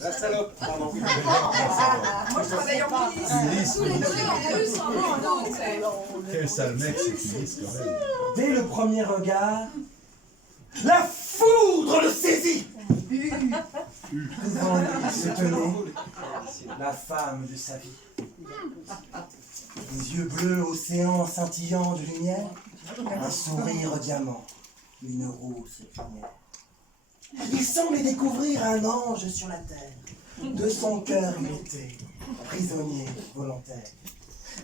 La salope, pardon. Moi, je travaille en police. Tous les deux sont Quel sale mec, c'est Ulysse, quand même. Dès le premier regard, la foudre le saisit. Devant lui se tenait la femme de sa vie. Les yeux bleus, océan scintillant de lumière, un sourire diamant, une rousse lumière. Il semblait découvrir un ange sur la terre. De son cœur il était prisonnier volontaire.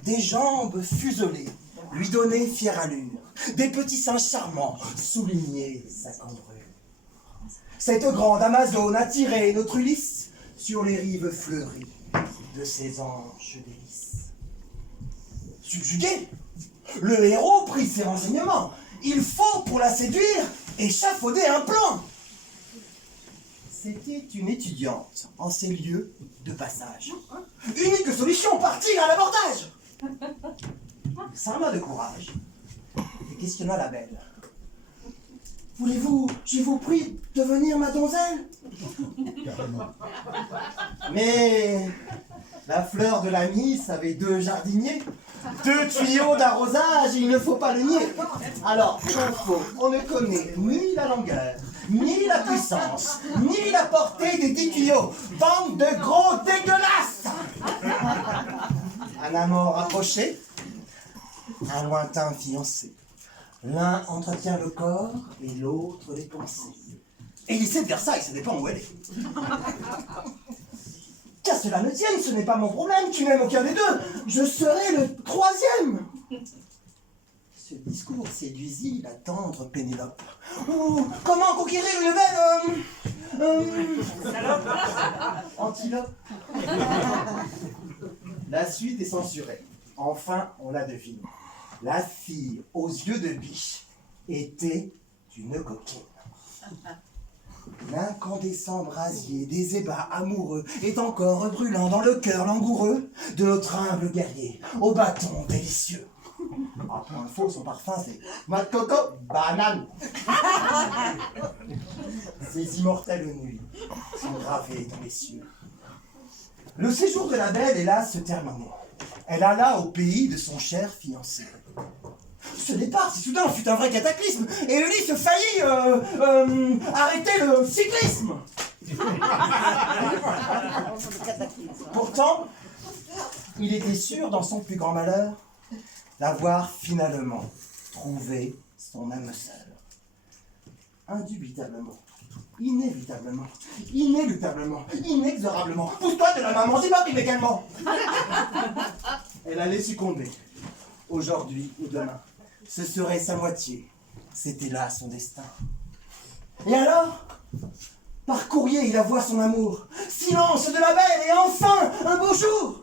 Des jambes fuselées lui donnaient fière allure. Des petits seins charmants soulignaient sa cambrure. Cette grande Amazone a tiré notre Ulysse sur les rives fleuries de ses anges délices. Subjugué, le héros prit ses renseignements. Il faut, pour la séduire, échafauder un plan. C'était une étudiante en ces lieux de passage. Unique solution, partir à l'abordage. Il s'arma de courage et questionna la belle. Voulez-vous, je vous prie, devenir ma donzelle? Mais la fleur de la Miss avait 2 jardiniers, 2 tuyaux d'arrosage, il ne faut pas le nier. Alors, on ne connaît ni la longueur, ni la puissance, ni la portée des 10 tuyaux. Bande de gros dégueulasses! Un amant rapproché, un lointain fiancé. L'un entretient le corps et l'autre les pensées. Et lycée de Versailles, ça dépend où elle est. Qu'à cela ne tienne, ce n'est pas mon problème, tu n'aimes aucun des deux. Je serai le 3e. Ce discours séduisit la tendre Pénélope. Ou comment conquérir une belle... antilope. La suite est censurée. Enfin, on la devine. La fille aux yeux de biche était une coquine. L'incandescent brasier des ébats amoureux est encore brûlant dans le cœur langoureux de notre humble guerrier au bâton délicieux. Ah, pour info, son parfum c'est noix de coco, banane. Ces immortelles nuits sont gravées dans les cieux. Le séjour de la belle, hélas, se terminait. Elle alla au pays de son cher fiancé. Ce départ, si soudain, fut un vrai cataclysme, et Ulysse faillit arrêter le cyclisme. Pourtant, il était sûr, dans son plus grand malheur, d'avoir finalement trouvé son âme sœur. Indubitablement, inévitablement, inéluctablement, inexorablement, pousse-toi de la maman, j'y pas également. Elle allait succomber, aujourd'hui ou demain. Ce serait sa moitié, c'était là son destin. Et alors, par courrier, il avoua son amour. Silence de la belle, et enfin, un beau jour.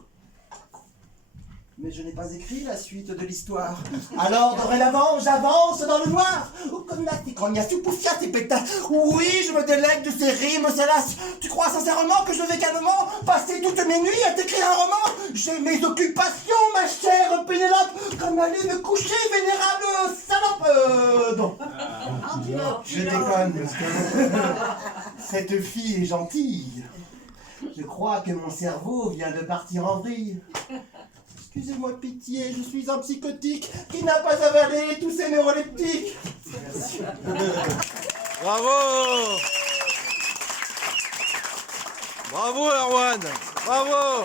Mais je n'ai pas écrit la suite de l'histoire. Alors, dorénavant, j'avance dans le noir. Comme la ticogna, tu pouffias, tes pétas. Oui, je me délègue de ces rimes salaces. Tu crois sincèrement que je vais calmement passer toutes mes nuits à t'écrire un roman? J'ai mes occupations, ma chère Pénélope, comme aller me coucher, vénérable salope. Non. Je déconne, parce que cette fille est gentille. Je crois que mon cerveau vient de partir en vrille. Excusez-moi, pitié, je suis un psychotique qui n'a pas avalé tous ces neuroleptiques. Merci. Bravo! Bravo, Erwan! Bravo!